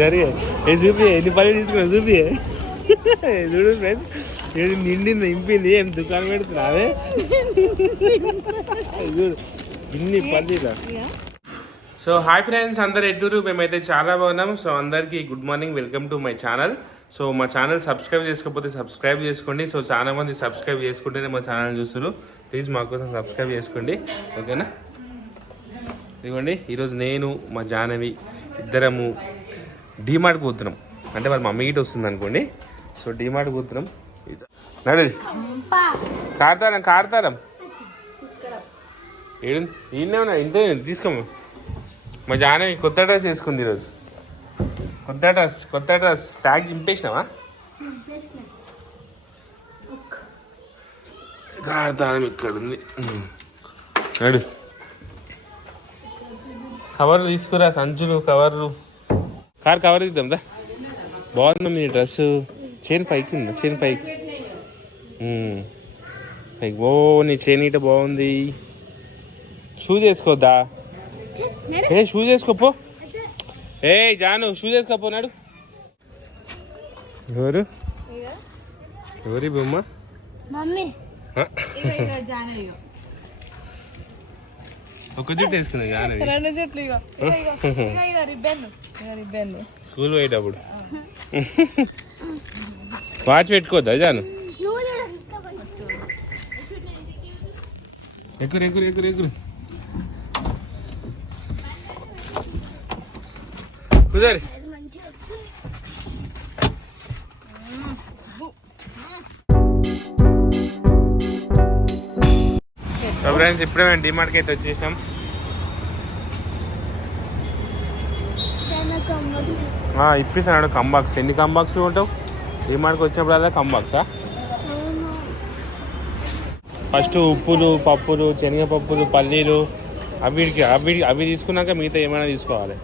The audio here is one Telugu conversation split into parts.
జరిగే ఏ చూపి ఎన్ని పళ్ళు తీసుకున్నా చూపి చూడు ఫ్రెండ్స్ ఇది నిండింది ఇంపింది ఏం దుకాణం పెడుతున్నా అదే చూడు ఇన్ని పల్లీలా. సో హాయ్ ఫ్రెండ్స్, అందరు ఎట్టూరు, మేమైతే చాలా బాగున్నాం. సో అందరికీ good morning, welcome to my channel. So మా ఛానల్ సబ్స్క్రైబ్ చేసుకోకపోతే సబ్స్క్రైబ్ చేసుకోండి. సో చాలా మంది సబ్స్క్రైబ్ చేసుకుంటేనే మా ఛానల్ చూస్తారు. ప్లీజ్ మా కోసం సబ్స్క్రైబ్ చేసుకోండి, ఓకేనా? ఇదిగోండి, ఈరోజు నేను మా జాహ్నవి ఇద్దరము డీమార్ట్కి పోతున్నాం. అంటే వాళ్ళ మమ్మీ గిట్ వస్తుంది అనుకోండి. సో డీమార్ట్కి పోతున్నాం. నడు కారుతారం ఈయనే ఉన్నా ఇంతే తీసుకోము. మా జాహ్నవి కొత్త డ్రెస్ వేసుకుంది ఈరోజు. కొత్త డ్రెస్ ట్యాగ్ చింపేసినావా? కారుతారం ఇక్కడ ఉంది. నడు కవర్లు తీసుకురా, సంచులు కవర్లు. కవర్ ఇద్దాందా? బాగుందా మీ డ్రెస్? చైన్ పైకి ఉందా? చైన్ పైకి పైకి ఓ నీ చైన్ ఇట బాగుంది. షూస్ వేసుకోద్దా? ఏ షూస్ వేసుకోపో. ఏ జాను షూస్ వేసుకోపోనాడు. ఎవరి బొమ్మ? ఒక జుట్టు వేసుకుంది జాను. స్కూల్ పోయేటప్పుడు వాచ్ పెట్టుకోద్దా జాను? ఎగురు కుదరి. ఫ్రెండ్స్ ఇప్పుడే మేము డిమార్ట్కి అయితే వచ్చేసినాం. ఇప్పిస్తున్నాడు కంబాక్స్. ఎన్ని కంబాక్స్లు ఉంటావు డిమార్ట్కి వచ్చినప్పుడల్లా? కంబాక్సా? ఫస్ట్ ఉప్పులు, పప్పులు, శనగపప్పులు, పల్లీలు అవి తీసుకున్నాక మిగతా ఏమైనా తీసుకోవాలి.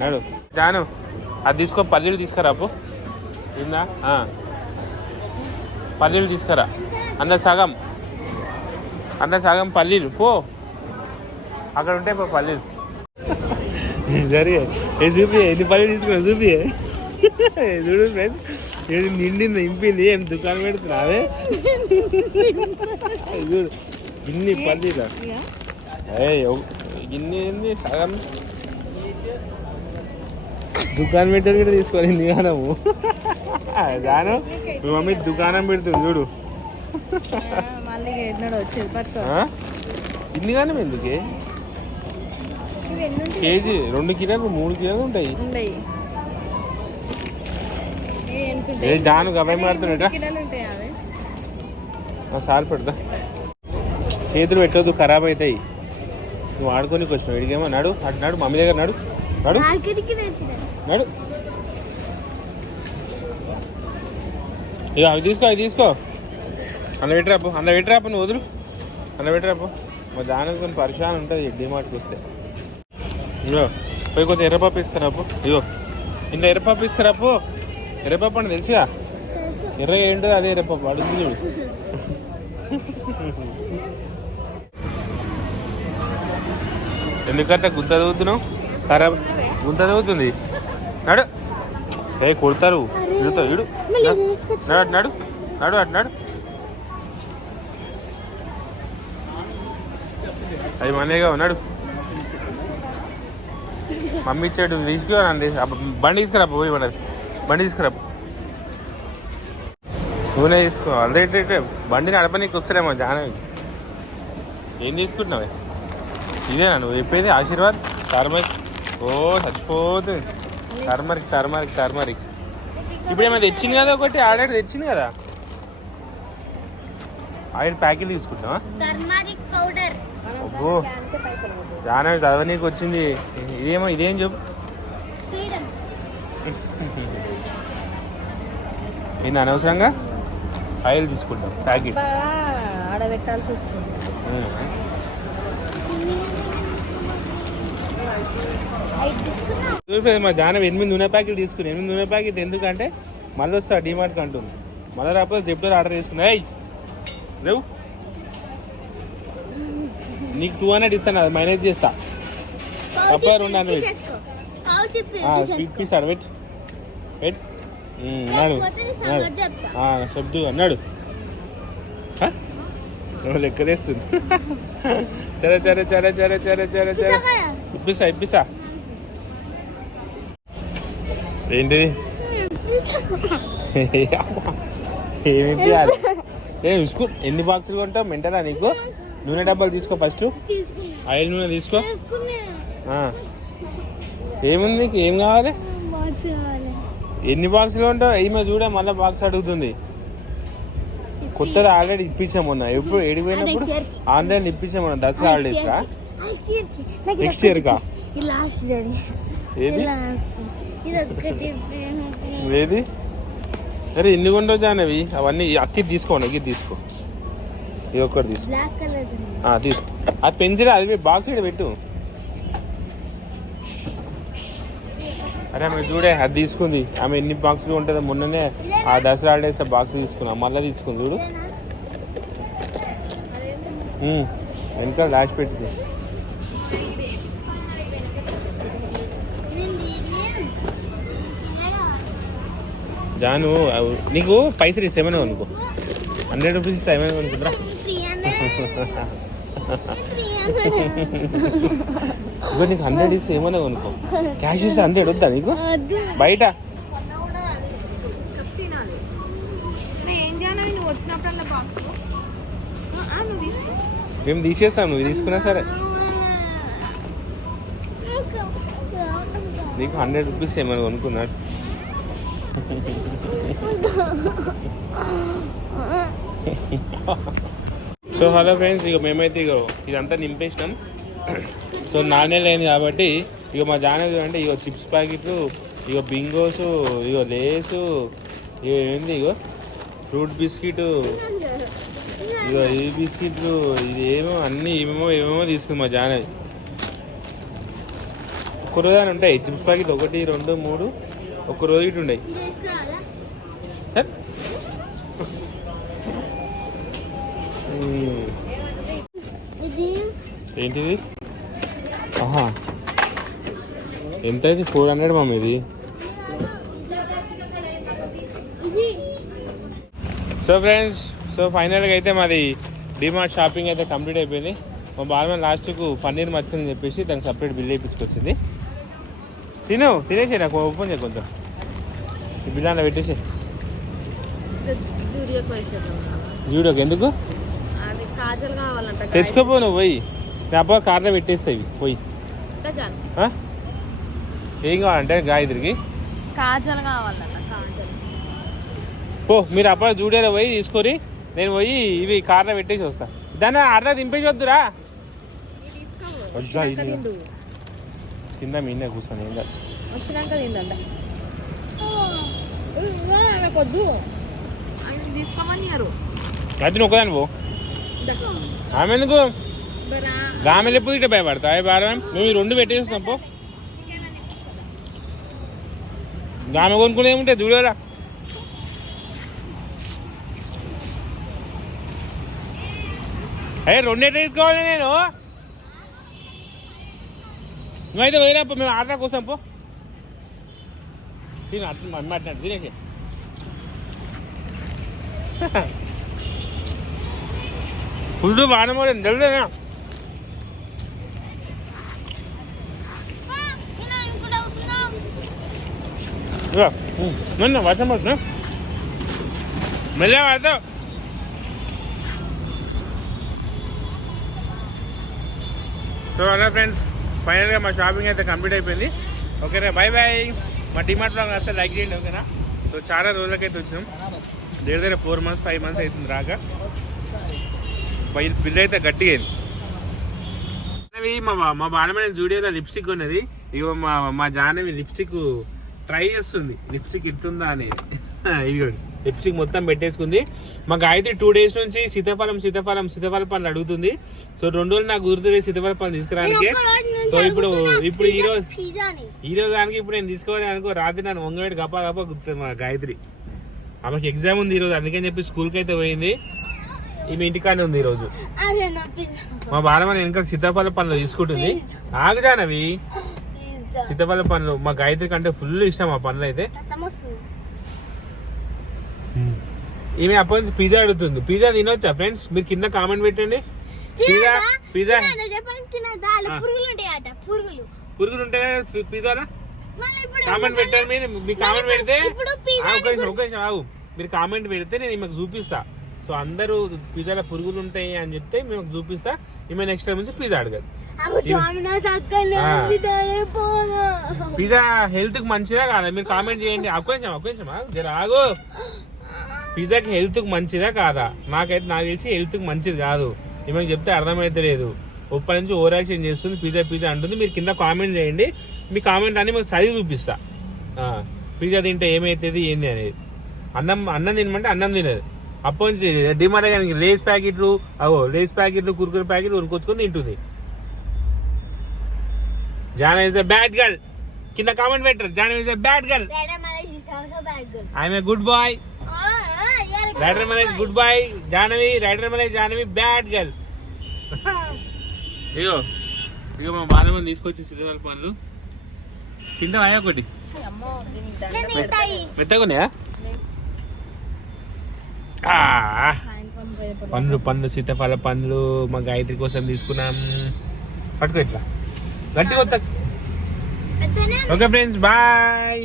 నాడు జాను అది తీసుకో. పల్లీలు తీసుకురాపు. ఇందా పల్లీలు తీసుకురా. అందులో సగం పల్లీలు పో. అక్కడ ఉంటాయి పో పల్లీలు. జరిగే ఏ చూపి ఎన్ని పల్లీలు తీసుకున్నా చూపి చూడు ఫ్రెండ్స్ ఇది నిండింది ఇంపింది ఏం దుకాణం పెడుతున్నా అదే చూడు ఇన్ని పల్లీలా. ఇన్ని ఏంది సగం దుకాణం పెట్టేది కూడా తీసుకోవాలి. దుకాణము జాను మీ మమ్మీ దుకాణం పెడుతుంది చూడు. ఇన్ని గానం ఎందుకే? కేజీ 2 కిలోలు 3 కిలోలు ఉంటాయి. ఏ జాను గబాయి మారుతున్నట సార్ పెడతా. చేతులు పెట్టొద్దు, ఖరాబ్ అవుతాయి. నువ్వు ఆడుకోనికి వచ్చినావు ఇడికేమో. నడు అటు నడు, మమ్మీ దగ్గర నడు. ఇక అవి తీసుకో. అందులో పెట్టరాపు నువ్వు వదులు. అందులో పెట్టరాపు. మా దానికి కొన్ని పరిశాన్ ఉంటుంది డిమార్ట్కి వస్తే. ఇగో పోయి కొంచెం ఎర్రపప్పు తీసుకురాపు. ఇగో ఇంత ఎర్రపప్పు తీసుకురాపు. ఎర్రపప్పు అని తెలుసుగా? ఎర్ర ఏంటో అదే ఎర్రపప్పు అడుగుతుంది చూడు. ఎందుకంటే గుంత చదువుతున్నావు? ఖరాబ్ గుంత చదువుతుంది. నడు కొడతారు. ఇడు నడు అటు. అది మనీగా ఉన్నాడు. మమ్మీ ఇచ్చాడు తీసుకోనండి. బండి తీసుకురా పోయి బండి తీసుకురా. నూనె తీసుకో. అదే బండి నడపనీకి వస్తారేమో జాహ్నవి. ఏం తీసుకుంటున్నావే? ఇదేనా నువ్వు చెప్పేది? ఆశీర్వాద్ టర్మరిక్. ఓ చచ్చిపోతుంది. టర్మరిక్ ఇప్పుడు ఏమైనా తెచ్చింది కదా, ఒకటి ఆల్రెడీ తెచ్చింది కదా. ఆయిల్ ప్యాకెట్ తీసుకుంటావా? అబ్బో జాహ్నవి చదవనీకి వచ్చింది. ఇదేం చెప్పు. ఇది అనవసరంగా ఆయిల్ తీసుకుంటాం ప్యాకెట్ ఆడబెట్టాల్సి వస్తుంది. మా జాహ్నవి 8 నూనె ప్యాకెట్ తీసుకుని 8 నూనె ప్యాకెట్ ఎందుకంటే మళ్ళీ వస్తా డిమార్ట్కి అంటుంది. మళ్ళీ రాకపోతే జెప్టో ఆర్డర్ చేసుకున్నా. రేవు నీకు 200 ఇస్తాను, అది మైనేజ్ చేస్తా. తప్ప 200 ఇప్పిస్తాడు వెయిట్ వెయిట్ అన్నాడు చెప్తూ అన్నాడు లెక్కలేస్తుంది చరే చరే చరే చరే చరే చరే చరే ఇప్పిస్తా ఏంటిది ఏమి ఇప్పించాలి చూసుకో ఎన్ని బాక్సులు కొంటావు మెంటనా నీకు నూనె డబ్బాలు తీసుకో ఫస్ట్ ఆయిల్ నూనె తీసుకో ఏముంది నీకు ఏం కావాలి ఎన్ని బాక్సులు ఉంటావు ఈమె చూడ మళ్ళీ బాక్స్ అడుగుతుంది కొత్తది ఆల్రెడీ ఇప్పించాం మొన్న ఎప్పుడు ఏడిపోయినప్పుడు ఆన్లైన్ ఇప్పించాం మొన్న దసరా హాలిడేస్ రా నెక్స్ట్ ఇయర్ కా ఏది అరే ఎన్ని కొంటావు జానవి అవన్నీ అక్కి తీసుకోండి అక్కి తీసుకో ఇది ఒక్కటి తీసుకో తీసుకో అది పెంచిరా అది బాక్స్ ఇక్కడ పెట్టు అరే ఆమె చూడే అది తీసుకుంది ఆమె ఎన్ని బాక్సులు ఉంటుందో మొన్ననే ఆ దసరా హాలిడేస్ బాక్స్ తీసుకున్నా మళ్ళీ తీసుకుంది చూడు వెనకాల దాచి పెట్టింది జాను నీకు పైసలు ఇస్తే ఏమైనా అనుకో 100 రూపీస్ ఇస్తే ఏమైనా అనుకుంటారా ఇగో నీకు 100 ఇస్తే ఏమైనా అనుకో క్యాష్ ఇస్తే 100 వద్దా నీకు బయట మేము తీసేస్తాం నువ్వు తీసుకున్నా సరే నీకు 100 రూపీస్ ఏమైనా కొనుక్కున్నాడు సో హలో ఫ్రెండ్స్ ఇక మేమైతే ఇక ఇదంతా నింపేసినాం సో నాణ్యం లేని కాబట్టి ఇక మా జానే చూడండి ఇక చిప్స్ ప్యాకెట్లు ఇక బింగోస్ ఇక లేసు ఇక ఏంది ఇగో ఫ్రూట్ బిస్కెట్ ఇక ఈ బిస్కెట్లు ఇది ఏమో అన్నీ ఏమేమో తీసుకుంది మా జానే ఒక్క రోజు అని ఉంటాయి చిప్స్ ప్యాకెట్ 1 2 3 ఒక్క రోజు ఇటు ఉన్నాయి ఏంటిది ఎంత అయితే 400 మమ్మీ ఇది సో ఫ్రెండ్స్ సో ఫైనల్గా అయితే మాది డిమార్ట్ షాపింగ్ అయితే కంప్లీట్ అయిపోయింది మా బాగా లాస్ట్కు పన్నీర్ మర్చిపోయిందని చెప్పేసి దానికి సపరేట్ బిల్ వేయించుకొచ్చింది తినేసి నాకు ఓపెన్ చేయ కొంచెం ఈ బిల్ అలా పెట్టేసి జూడియోకి ఎందుకు తెచ్చుకోపో నువ్వు పోయి నా అబ్బా కార్లో పెట్టేస్తాయి పోయి ఏం కావాలంటే గాయత్రికి కాజల్ కావాలన్న పో మీరు అబ్బా జూడియోలో పోయి తీసుకొని నేను పోయి ఇవి కార్లో పెట్టేసి వస్తా దాన్ని అర్ధ దింపేసి వద్దురా కింద మీనే కూర్చొని ఏం కాదు వచ్చినాక తిందంట వద్దు తీసుకోమని అది నొక్కదాని పో ఆమె ఎందుకు ఆమె ఎప్పుడు ఇట్లా భయపడతా భారం మేము 2 పెట్టేస్తాం పో ఆమె కొనుక్కునే ఏముంటే చూడరా అయ్యే 2 తీసుకోవాలి నేను నువ్వైతే పోయినా మేము ఆడదా కోసం పో తిన అట్టినట్టు తినేసి ఫుల్ వానమో తెలుదేనా నిన్న వర్షం పడుతున్నా మెల్లగా పడతావు సో అలా ఫ్రెండ్స్ ఫైనల్గా మా షాపింగ్ అయితే కంప్లీట్ అయిపోయింది ఓకేనా బై బాయ్ మా డిమార్ట్లో వస్తే లైక్ చేయండి ఓకేనా సో చాలా రోజులకైతే వచ్చినాం దగ్గర 4 months 5 months అవుతుంది రాక బిల్ అయితే గట్టిగా అయింది మా బాలమైన జూడియోలో లిప్స్టిక్ ఉన్నది ఇగో మా జానవి లిప్స్టిక్ ట్రై చేస్తుంది లిప్స్టిక్ ఇట్టుందా అని ఇదిగోండి లిప్స్టిక్ మొత్తం పెట్టేసుకుంది మా గాయత్రి 2 days నుంచి సీతాఫలం పండ్లు అడుగుతుంది సో 2 రోజులు నాకు గుర్తులేదు సీతాఫలం పండ్లు తీసుకురానికి సో ఇప్పుడు ఈ రోజు దానికి ఇప్పుడు నేను తీసుకోవాలి అనుకో రాత్రి నన్ను వంగవేడి గప్ప గుర్తుంది మా గాయత్రి ఆమెకి ఎగ్జామ్ ఉంది ఈరోజు అందుకని చెప్పి స్కూల్కి అయితే పోయింది ఈమె ఇంటికానే ఉంది ఈరోజు మా బాలమ్మ వెనకాల సీతాఫల పండ్లు తీసుకుంటుంది ఆగుజానవి సీతాఫల పండ్లు మా గాయత్రి కంటే ఫుల్ ఇష్టం ఆ పండ్లు అయితే. ఈమె అప్పటి నుంచి పిజ్జా అడుగుతుంది. పిజ్జా తినొచ్చా ఫ్రెండ్స్? మీరు కింద కామెంట్ పెట్టండి. పిజ్జా పిజ్జా పురుగులు ఉంటాయి పిజ్జాలో. కామెంట్ పెట్టండి. మీరు కామెంట్ పెడితే ఒక ఆగు, మీరు కామెంట్ పెడితే నేను మీకు చూపిస్తా. సో అందరూ పిజ్జాలో పురుగులు ఉంటాయి అని చెప్తే మేము చూపిస్తా. ఈమె నెక్స్ట్ టైం నుంచి పిజ్జా అడగదు. పిజ్జా హెల్త్ కి మంచిదా కాదా మీరు కామెంట్ చేయండి. ఒక్కొంచెం జర ఆగు. పిజ్జాకి హెల్త్ కి మంచిదా కాదా? నాకు తెలిసి హెల్త్ కి మంచిది కాదు. ఈమెకు చెప్తే అర్థమైతే లేదు. ఒప్పటి నుంచి ఓవర్ యాక్షన్ చేస్తుంది. పిజ్జా అంటుంది. మీరు కింద కామెంట్ చేయండి. మీ కామెంట్ అన్ని మీకు చదివి చూపిస్తా. పిజ్జా తింటే ఏమైతుంది ఏంది అనేది. అన్నం తినమంటే అన్నం తినదు. అప్పటి నుంచి డిమాండ్ అయ్యానికి లేస్ ప్యాకెట్లు కుర్కురే ప్యాకెట్లు కొనుక్కొచ్చుకొని తింటుంది. Jana is a bad girl. కింద కామెంట్ పెట్టరు. Jana is a bad girl. I'm a good boy. Rider మలేజ్ good boy. Jahnavi bad girl. ఇగో మా బాలమని తీసుకొచ్చి సీతాఫల పండ్లు తింటావా ఒకటి? మెత్తగున్నాయా? పండ్లు సీతాఫల పండ్లు మా గాయత్రి కోసం తీసుకున్నాం. పట్టుకో ఇట్లా గట్టిగా. Okay friends, bye.